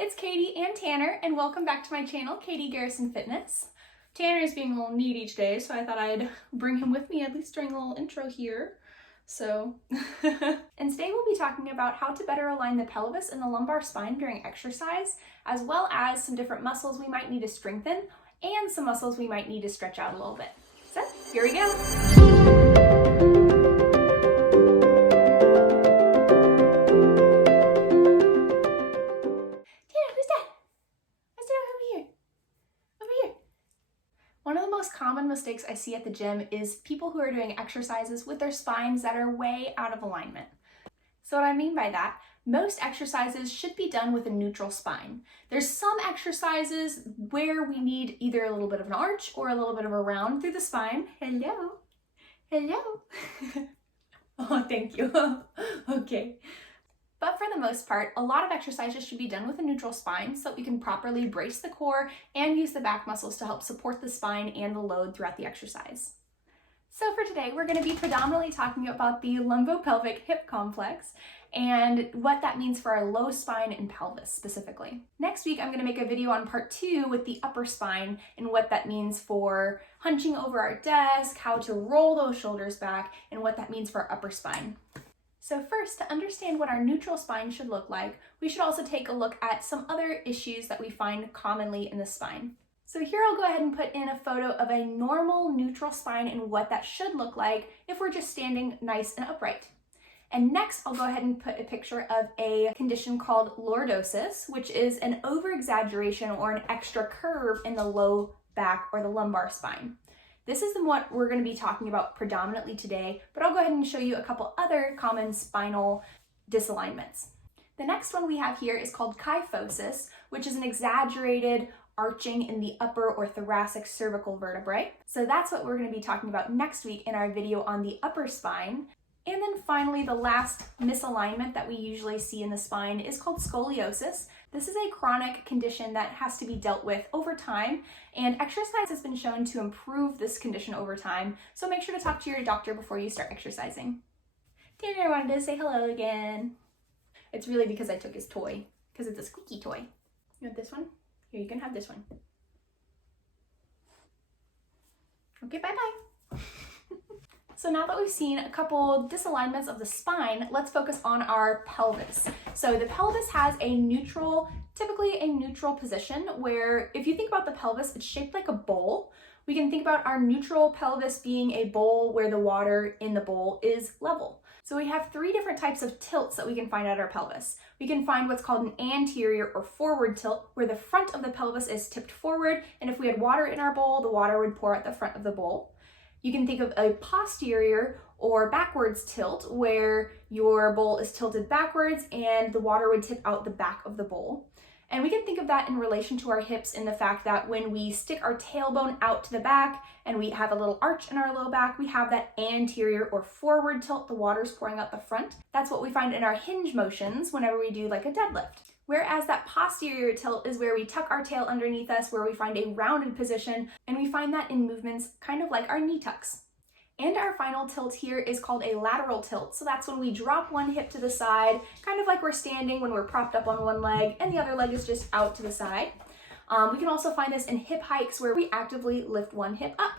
it's Katie and Tanner, and welcome back to my channel, Katie Garrison Fitness. Tanner is being a little neat each day, so I thought I'd bring him with me at least during a little intro here. And today we'll be talking about how to better align the pelvis and the lumbar spine during exercise, as well as some different muscles we might need to strengthen and some muscles we might need to stretch out a little bit. So here we go. Common mistakes I see at the gym is people who are doing exercises with their spines that are way out of alignment. So what I mean by that, most exercises should be done with a neutral spine. There's some exercises where we need either a little bit of an arch or a little bit of a round through the spine. Hello. Oh, thank you. Okay. But for the most part, a lot of exercises should be done with a neutral spine so that we can properly brace the core and use the back muscles to help support the spine and the load throughout the exercise. So for today, we're going to be predominantly talking about the lumbopelvic hip complex and what that means for our low spine and pelvis specifically. Next week, I'm going to make a video on part 2 with the upper spine and what that means for hunching over our desk, how to roll those shoulders back, and what that means for our upper spine. So first, to understand what our neutral spine should look like, we should also take a look at some other issues that we find commonly in the spine. So here I'll go ahead and put in a photo of a normal neutral spine and what that should look like if we're just standing nice and upright. And next, I'll go ahead and put a picture of a condition called lordosis, which is an over-exaggeration or an extra curve in the low back or the lumbar spine. This is what we're going to be talking about predominantly today, but I'll go ahead and show you a couple other common spinal disalignments. The next one we have here is called kyphosis, which is an exaggerated arching in the upper or thoracic cervical vertebrae. So that's what we're going to be talking about next week in our video on the upper spine. And then finally, the last misalignment that we usually see in the spine is called scoliosis. This is a chronic condition that has to be dealt with over time, and exercise has been shown to improve this condition over time, so make sure to talk to your doctor before you start exercising. Tanner wanted to say hello again. It's really because I took his toy, because it's a squeaky toy. You want this one? Here, you can have this one. Okay, bye-bye. So now that we've seen a couple disalignments of the spine, let's focus on our pelvis. So the pelvis has a neutral, typically a neutral position where if you think about the pelvis, it's shaped like a bowl. We can think about our neutral pelvis being a bowl where the water in the bowl is level. So we have 3 different types of tilts that we can find at our pelvis. We can find what's called an anterior or forward tilt, where the front of the pelvis is tipped forward, and if we had water in our bowl, the water would pour out the front of the bowl. You can think of a posterior or backwards tilt where your bowl is tilted backwards and the water would tip out the back of the bowl. And we can think of that in relation to our hips in the fact that when we stick our tailbone out to the back and we have a little arch in our low back, we have that anterior or forward tilt, the water's pouring out the front. That's what we find in our hinge motions whenever we do like a deadlift. Whereas that posterior tilt is where we tuck our tail underneath us, where we find a rounded position, and we find that in movements kind of like our knee tucks. And our final tilt here is called a lateral tilt. So that's when we drop one hip to the side, kind of like we're standing when we're propped up on one leg and the other leg is just out to the side. We can also find this in hip hikes where we actively lift one hip up.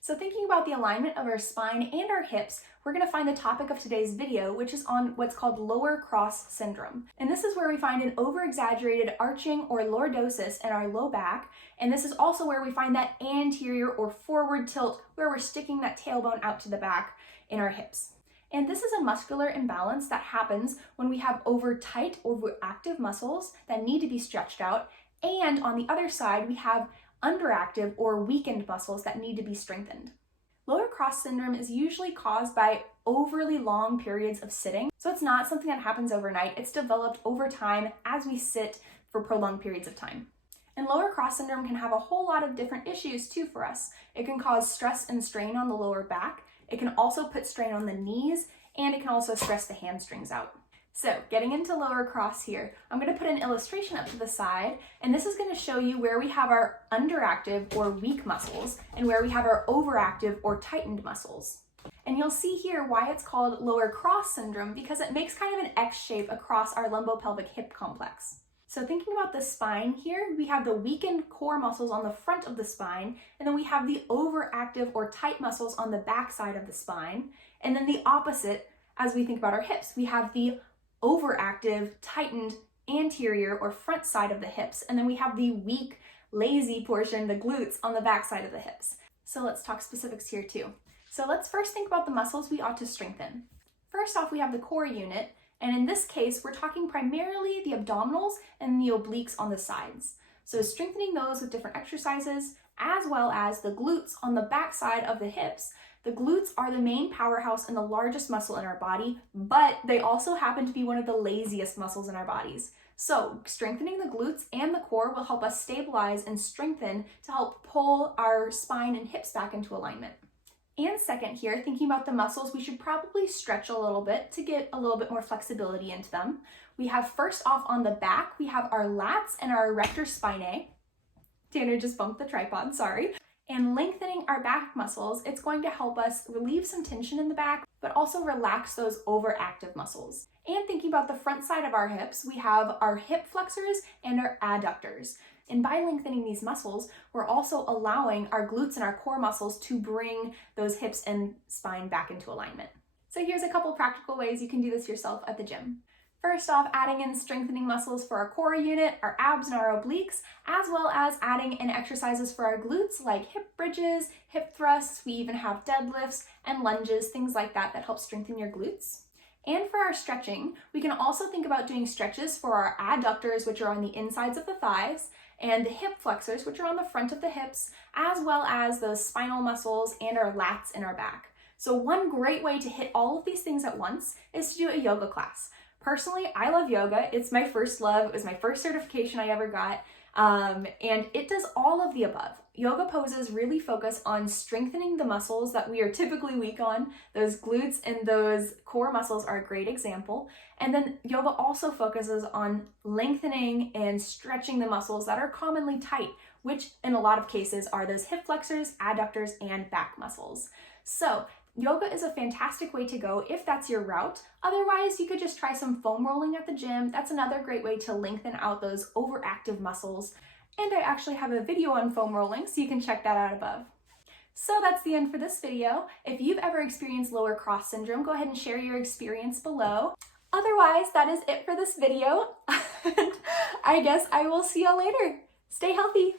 So thinking about the alignment of our spine and our hips, we're going to find the topic of today's video, which is on what's called lower cross syndrome. And this is where we find an over-exaggerated arching or lordosis in our low back. And this is also where we find that anterior or forward tilt where we're sticking that tailbone out to the back in our hips. And this is a muscular imbalance that happens when we have over-tight, overactive muscles that need to be stretched out. And on the other side, we have underactive or weakened muscles that need to be strengthened. Lower cross syndrome is usually caused by overly long periods of sitting. So it's not something that happens overnight. It's developed over time as we sit for prolonged periods of time. And lower cross syndrome can have a whole lot of different issues too for us. It can cause stress and strain on the lower back. It can also put strain on the knees, and it can also stress the hamstrings out. So getting into lower cross here, I'm going to put an illustration up to the side, and this is going to show you where we have our underactive or weak muscles and where we have our overactive or tightened muscles. And you'll see here why it's called lower cross syndrome, because it makes kind of an X shape across our lumbopelvic hip complex. So thinking about the spine here, we have the weakened core muscles on the front of the spine, and then we have the overactive or tight muscles on the back side of the spine. And then the opposite, as we think about our hips, we have the overactive, tightened anterior or front side of the hips, and then we have the weak, lazy portion, the glutes, on the back side of the hips. So let's talk specifics here too. So let's first think about the muscles we ought to strengthen. First off, we have the core unit, and in this case, we're talking primarily the abdominals and the obliques on the sides. So strengthening those with different exercises, as well as the glutes on the back side of the hips. The glutes are the main powerhouse and the largest muscle in our body, but they also happen to be one of the laziest muscles in our bodies. So strengthening the glutes and the core will help us stabilize and strengthen to help pull our spine and hips back into alignment. And second here, thinking about the muscles, we should probably stretch a little bit to get a little bit more flexibility into them. We have first off on the back, we have our lats and our erector spinae. Tanner just bumped the tripod, sorry. And lengthening our back muscles, it's going to help us relieve some tension in the back, but also relax those overactive muscles. And thinking about the front side of our hips, we have our hip flexors and our adductors. And by lengthening these muscles, we're also allowing our glutes and our core muscles to bring those hips and spine back into alignment. So here's a couple practical ways you can do this yourself at the gym. First off, adding in strengthening muscles for our core unit, our abs and our obliques, as well as adding in exercises for our glutes like hip bridges, hip thrusts. We even have deadlifts and lunges, things like that help strengthen your glutes. And for our stretching, we can also think about doing stretches for our adductors, which are on the insides of the thighs, and the hip flexors, which are on the front of the hips, as well as those spinal muscles and our lats in our back. So one great way to hit all of these things at once is to do a yoga class. Personally, I love yoga. It's my first love. It was my first certification I ever got. And it does all of the above. Yoga poses really focus on strengthening the muscles that we are typically weak on. Those glutes and those core muscles are a great example. And then yoga also focuses on lengthening and stretching the muscles that are commonly tight, which in a lot of cases are those hip flexors, adductors, and back muscles. So yoga is a fantastic way to go if that's your route. Otherwise, you could just try some foam rolling at the gym. That's another great way to lengthen out those overactive muscles. And I actually have a video on foam rolling, so you can check that out above. So that's the end for this video. If you've ever experienced lower cross syndrome, go ahead and share your experience below. Otherwise, that is it for this video. I guess I will see y'all later. Stay healthy.